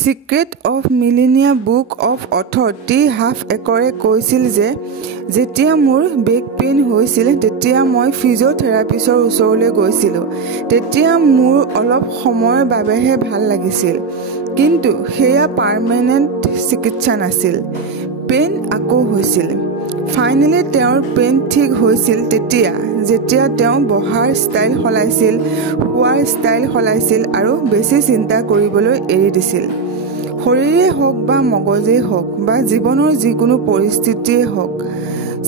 Secret of millennia book of author T Harv Eker কৈছিল যে যেতিয়া মোৰ বেক পেইন হৈছিল তেতিয়া মই ফিজিঅথেৰাপিষ্টৰ ওচৰলৈ গৈছিলোঁ। তেতিয়া মোৰ অলপ সময়ৰ বাবেহে ভাল লাগিছিল, কিন্তু সেয়া পাৰ্মানেণ্ট চিকিৎসা নাছিল। পেইন আকৌ হৈছিল। ফাইনেলি তেওঁৰ পেইন ঠিক হৈছিল তেতিয়া যেতিয়া তেওঁ বহাৰ ষ্টাইল সলাইছিল, খোৱাৰ ষ্টাইল সলাইছিল আৰু বেছি চিন্তা কৰিবলৈ এৰি দিছিল। শৰীৰেই হওক বা মগজেই হওক বা জীৱনৰ যিকোনো পৰিস্থিতিয়েই হওক,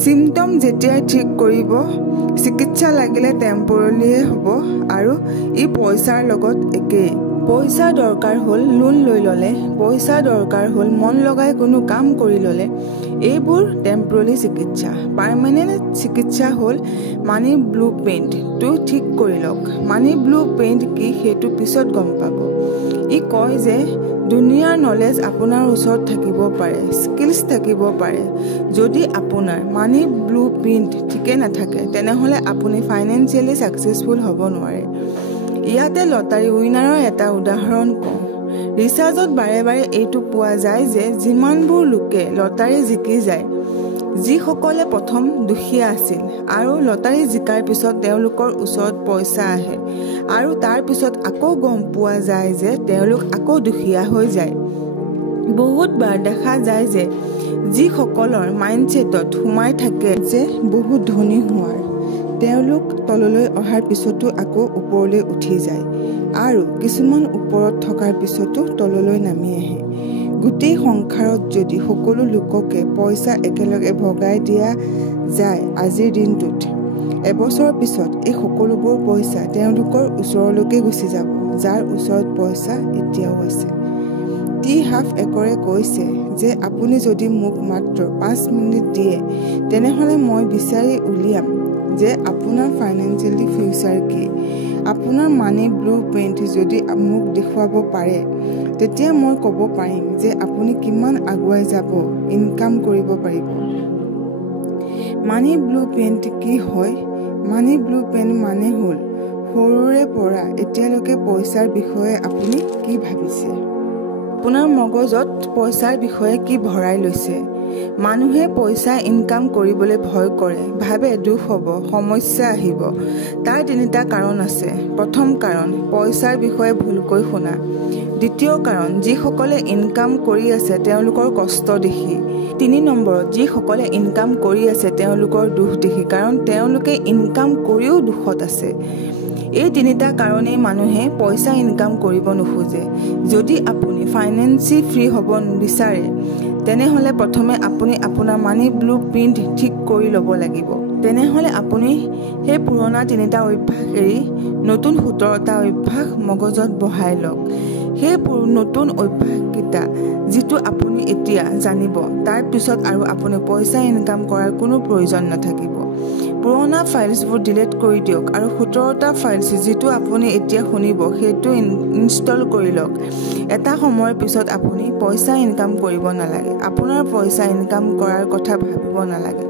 চিমটম যেতিয়াই ঠিক কৰিব, চিকিৎসা লাগিলে টেম্পৰেৰীয়ে হ'ব আৰু ই পইচাৰ লগত একেই। পইচা দৰকাৰ হ'ল লোন লৈ ল'লে, পইচা দৰকাৰ হ'ল মন লগাই কোনো কাম কৰি ল'লে, এইবোৰ টেম্পৰেৰী চিকিৎসা। পাৰ্মানেণ্ট চিকিৎসা হ'ল মানি ব্লু প্ৰিণ্টটো ঠিক কৰি লওক। মানি ব্লু প্ৰিণ্ট কি সেইটো পিছত গম পাব। ই কয় যে দুনিয়াৰ নলেজ আপোনাৰ ওচৰত থাকিব পাৰে, স্কিলছ থাকিব পাৰে, যদি আপোনাৰ মানি ব্লু প্ৰিণ্ট ঠিকে নাথাকে তেনেহ'লে আপুনি ফাইনেন্সিয়েলি ছাকচেছফুল হ'ব নোৱাৰে। ইয়াতে লটাৰী উইনাৰৰ এটা উদাহৰণ কওঁ। ৰিচাৰ্জত বাৰে বাৰে এইটো পোৱা যায় যে যিমানবোৰ লোকে লটাৰী জিকি যায়, যিসকলে প্ৰথম দুখীয়া আছিল আৰু লটাৰী জিকাৰ পিছত তেওঁলোকৰ ওচৰত পইচা আহে আৰু তাৰ পিছত আকৌ গম পোৱা যায় যে তেওঁলোক আকৌ দুখীয়া হৈ যায়। বহুতবাৰ দেখা যায় যে যিসকলৰ মাইণ্ডছেটত সোমাই থাকে যে বহুত ধনী হোৱাৰ, তেওঁলোক তললৈ অহাৰ পিছতো আকৌ ওপৰলৈ উঠি যায় আৰু কিছুমান ওপৰত থকাৰ পিছতো তললৈ নামি আহে। গোটেই সংসাৰত যদি সকলো লোককে পইচা একেলগে ভগাই দিয়া যায় আজিৰ দিনটোত, এবছৰৰ পিছত এই সকলোবোৰ পইচা তেওঁলোকৰ ওচৰলৈকে গুচি যাব, যাৰ ওচৰত পইচা এতিয়াও আছে। টি হাফ একৰে কৈছে যে আপুনি যদি মোক মাত্ৰ 5 মিনিট দিয়ে তেনেহ'লে মই বিচাৰি উলিয়াম যে আপোনাৰ ফাইনেন্সিয়েলি ফিউচাৰ কি। আপোনাৰ মানি ব্লু প্ৰিণ্ট যদি মোক দেখুৱাব পাৰে, তেতিয়া মই ক'ব পাৰিম যে আপুনি কিমান আগুৱাই যাব, ইনকাম কৰিব পাৰিব। মানি ব্লু প্ৰিণ্ট কি হয়? মানি ব্লু প্ৰিণ্ট মানে হ'ল সৰুৰে পৰা এতিয়ালৈকে পইচাৰ বিষয়ে আপুনি কি ভাবিছে, আপোনাৰ মগজত পইচাৰ বিষয়ে কি ভৰাই লৈছে। মানুহে পইচা ইনকাম কৰিবলৈ ভয় কৰে, ভাবে দুখ হ'ব, সমস্যা আহিব। তাৰ 3টা কাৰণ আছে। প্ৰথম কাৰণ, পইচাৰ বিষয়ে ভুলকৈ শুনা। দ্বিতীয় কাৰণ, যিসকলে ইনকাম কৰি আছে তেওঁলোকৰ কষ্ট দেখি। 3 নম্বৰত, যিসকলে ইনকাম কৰি আছে তেওঁলোকৰ দুখ দেখি, কাৰণ তেওঁলোকে ইনকাম কৰিও দুখত আছে। এই 3টা কাৰণেই মানুহে পইচা ইনকাম কৰিব নোখোজে। যদি আপুনি ফাইনেন্সি ফ্ৰী হ'ব বিচাৰে তেনেহ'লে প্ৰথমে আপুনি আপোনাৰ মানি ব্লু প্ৰিণ্ট ঠিক কৰি ল'ব লাগিব। তেনেহ'লে আপুনি সেই পুৰণা 3টা অভ্যাস এৰি নতুন 17টা অভ্যাস মগজত বহাই লওক। সেই নতুন অভ্যাসকেইটা যিটো আপুনি এতিয়া জানিব, তাৰ পিছত আৰু আপুনি পইচা ইনকাম কৰাৰ কোনো প্ৰয়োজন নাথাকিব। পুৰণা ফাইলছবোৰ ডিলিট কৰি দিয়ক আৰু 17টা ফাইলছ যিটো আপুনি এতিয়া শুনিব সেইটো ইনষ্টল কৰি লওক। এটা সময়ৰ পিছত আপুনি পইচা ইনকাম কৰিব নালাগে, আপোনাৰ পইচা ইনকাম কৰাৰ কথা ভাবিব নালাগে।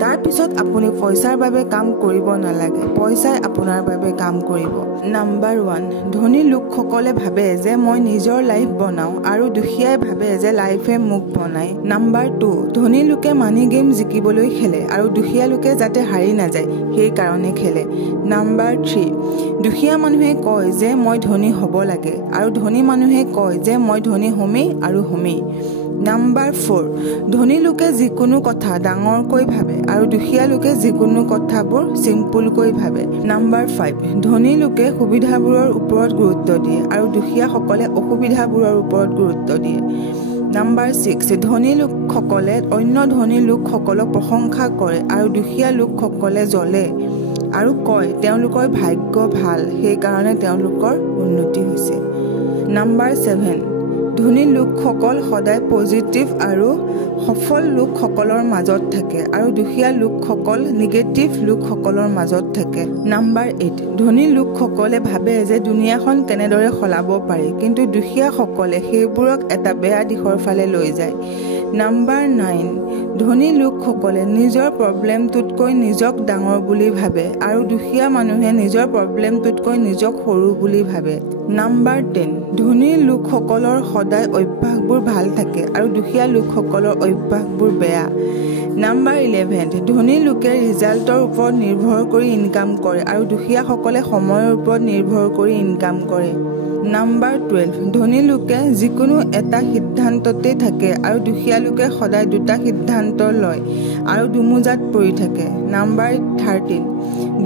তাৰ পিছত আপুনি পইচাৰ বাবে কাম কৰিব নালাগে, পইচাই আপোনাৰ বাবে কাম কৰিব। নাম্বাৰ 1, ধনী লোকসকলে ভাবে যে মই নিজৰ লাইফ বনাওঁ আৰু দুখীয়াই ভাবে যে লাইফে মোক বনায়। নাম্বাৰ 2, ধনী লোকে মানি গেম জিকিবলৈ খেলে আৰু দুখীয়া লোকে যাতে হাৰি নাযায় সেইকাৰণে খেলে। নাম্বাৰ 3, দুখীয়া মানুহে কয় যে মই ধনী হ'ব লাগে আৰু ধনী মানুহে কয় যে মই ধনী হ'মেই আৰু হ'মেই। নাম্বাৰ 4, ধনী লোকে যিকোনো কথা ডাঙৰকৈ ভাবে আৰু দুখীয়া লোকে যিকোনো কথাবোৰ চিম্পুলকৈ ভাবে। নাম্বাৰ 5, ধনী লোকে সুবিধাবোৰৰ ওপৰত গুৰুত্ব দিয়ে আৰু দুখীয়াসকলে অসুবিধাবোৰৰ ওপৰত গুৰুত্ব দিয়ে। নাম্বাৰ 6, ধনী লোকসকলে অন্য ধনী লোকসকলক প্ৰশংসা কৰে আৰু দুখীয়া লোকসকলে জ্বলে আৰু কয় তেওঁলোকৰ ভাগ্য ভাল, সেইকাৰণে তেওঁলোকৰ উন্নতি হৈছে। নাম্বাৰ 7, ধনী লোকসকল সদায় পজিটিভ আৰু সফল লোকসকলৰ মাজত থাকে আৰু দুখীয়া লোকসকল নিগেটিভ লোকসকলৰ মাজত থাকে। নাম্বাৰ 8, ধনী লোকসকলে ভাবে যে দুনিয়াখন কেনেদৰে সলাব পাৰি, কিন্তু দুখীয়াসকলে সেইবোৰক এটা বেয়া দিশৰ ফালে লৈ যায়। নাম্বাৰ 9, ধনী লোকসকলে নিজৰ প্ৰব্লেমটোতকৈ নিজক ডাঙৰ বুলি ভাবে আৰু দুখীয়া মানুহে নিজৰ প্ৰব্লেমটোতকৈ নিজক সৰু বুলি ভাবে। নাম্বাৰ 10, ধনী লোকসকলৰ সদায় অভ্যাসবোৰ ভাল থাকে আৰু দুখীয়া লোকসকলৰ অভ্যাসবোৰ বেয়া। নাম্বাৰ 11, ধনী লোকে ৰিজাল্টৰ ওপৰত নিৰ্ভৰ কৰি ইনকাম কৰে আৰু দুখীয়াসকলে সময়ৰ ওপৰত নিৰ্ভৰ কৰি ইনকাম কৰে। নাম্বাৰ 12, ধনী লোকে যিকোনো এটা সিদ্ধান্ততে থাকে আৰু দুখীয়া লোকে সদায় দুটা সিদ্ধান্ত লয় আৰু দুমোজাত পৰি থাকে। নাম্বাৰ 13,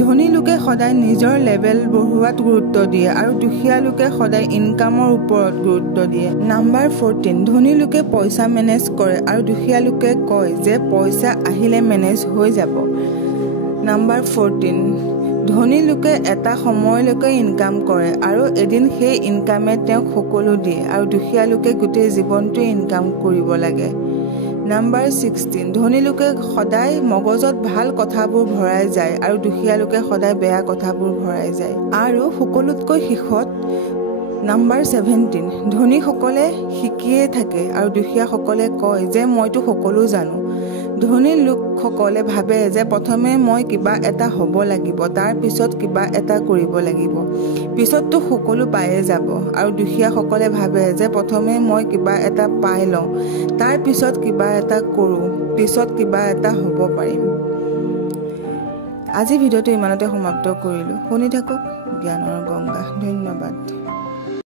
ধনী লোকে সদায় নিজৰ লেভেল বঢ়োৱাত গুৰুত্ব দিয়ে আৰু দুখীয়া লোকে সদায় ইনকামৰ ওপৰত গুৰুত্ব দিয়ে। নাম্বাৰ 14, ধনী লোকে পইচা মেনেজ কৰে আৰু দুখীয়া লোকে কয় যে পইচা আহিলে মেনেজ হৈ যাব। নাম্বাৰ 14, ধনী লোকে এটা সময়লৈকে ইনকাম কৰে আৰু এদিন সেই ইনকামে তেওঁক সকলো দিয়ে আৰু দুখীয়া লোকে গোটেই জীৱনটোৱে ইনকাম কৰিব লাগে। নাম্বাৰ 16, ধনী লোকে সদায় মগজত ভাল কথাবোৰ ভৰাই যায় আৰু দুখীয়া লোকে সদায় বেয়া কথাবোৰ ভৰাই যায়। আৰু সকলোতকৈ শেষত নাম্বাৰ 17, ধনীসকলে শিকিয়ে থাকে আৰু দুখীয়াসকলে কয় যে মইতো সকলো জানো। ধনী লোকসকলে ভাবে যে প্ৰথমে মই কিবা এটা হ'ব লাগিব, তাৰ পিছত কিবা এটা কৰিব লাগিব, পিছততো সকলো পায়ে যাব। আৰু দুখীয়াসকলে ভাবে যে প্ৰথমে মই কিবা এটা পাই লওঁ, তাৰ পিছত কিবা এটা কৰোঁ, পিছত কিবা এটা হ'ব পাৰিম। আজি ভিডিঅ'টো ইমানতে সমাপ্ত কৰিলোঁ। শুনি থাকক জ্ঞানৰ গংগা। ধন্যবাদ।